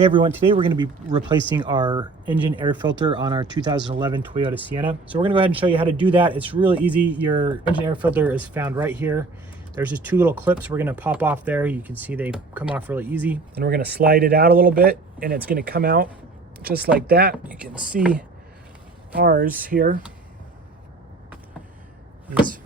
Hey everyone, today we're going to be replacing our engine air filter on our 2011 Toyota Sienna. So we're going to go ahead and show you how to do that. It's really easy. Your engine air filter is found right here. There's just two little clips we're going to pop off there. You can see they come off really easy. And we're going to slide it out a little bit and it's going to come out just like that. You can see ours here is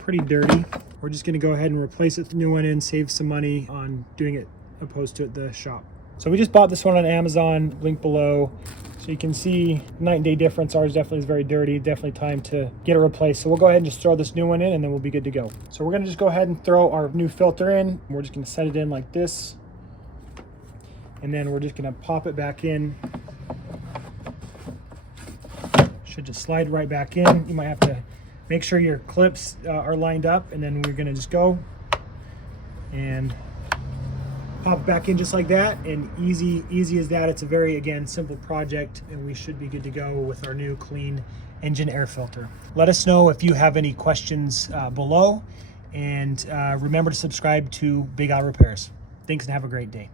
pretty dirty. We're just going to go ahead and replace it with the new one and save some money on doing it opposed to at the shop. So we just bought this one on Amazon, link below. So you can see night and day difference. Ours definitely is very dirty, definitely time to get it replaced. So we'll go ahead and just throw this new one in and then we'll be good to go. So we're gonna just go ahead and throw our new filter in. We're just gonna set it in like this. And then we're just gonna pop it back in. Should just slide right back in. You might have to make sure your clips are lined up, and then we're gonna just go and pop it back in just like that, and easy as that. It's a very, again, simple project, and we should be good to go with our new clean engine air filter. Let us know if you have any questions below, and remember to subscribe to Big Auto Repairs. Thanks and have a great day.